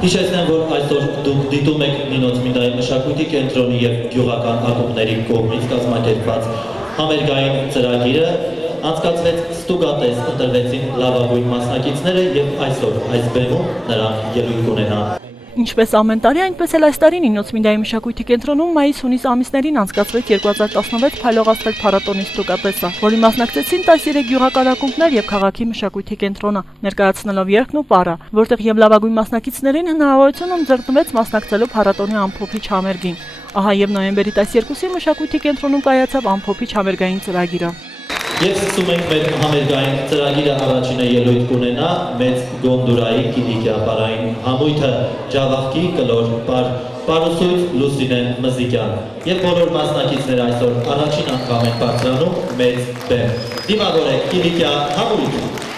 Հիշեցնեմ, որ այսօր դուք դիտում եք Նինոց-Միդայի մշակույթի կենտրոնի և գյուղական ակումբների կողմից կազմակերպված համերգային ծրագիրը, անցկացվեց ստուգատես, ընտրվեցին լավագույն մասնակիցները և այսօր այս բեմում նրանք ելույթ կունենան։ Ինչպես ամեն տարի, այնպես էլ այս տարի Նինոց-Միդայի մշակույթի կենտրոնում մայիս-հունիս ամիսներին անցկացվեց 2016 Փայլող Աստղեր փառատոնի ստուգատեսը, որի մասնակցեցին 13 գյուղական ակումբներ և քաղաքի մշակույթի կենտրոնը, ներկայացնելով երգն ու պարը, որտեղ և լավագույն մասնակիցներին հնարավորություն ընձեռնվեց մասնակցելու փառատոնի ամփոփիչ համերգին։ Ահա և նոյեմբերի 12-ի մշակույթի կենտրոնում կայացավ ամփոփիչ համերգային ծրագիրը։ Ես սկսում ենք մեր համերգային ծրագիրը, առաջինը ելույթ կունենա մեծ Գոնդուրայի Կիլիկիապարային համույթը Ջավախքի կլոր պարուսույց Լուսինե Մզիկյան և բոլոր մասնակիցները այսօր առաջին անգամ են բարձրանում մեծ բեմ։ Դիմավոր է Կիլիկիա համույթը։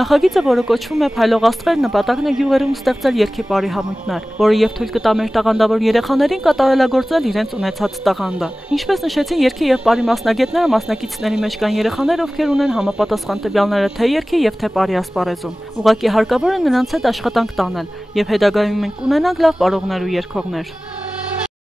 Նախագիծը, որը կոչվում է Փայլող Աստղեր, նպատակն է գյուղերում ստեղծել երգի պարի համույթներ, որը և թույլ կտա մեր տաղանդավոր երեխաներին կատարելագործել իրենց ունեցած տաղանդը։ Ինչպես նշեցին երգի և պարի մասնագետները, մասնակիցների մեջ կան երեխաներ, ովքեր ունեն համապատասխան տվյալները թե երգի և թե պարի ասպարեզում։ Ուղղակի հարկավոր է նրանց հետ աշխատանք տանել, և հետագայում մենք կունենանք լավ պարողներ ու երգողներ։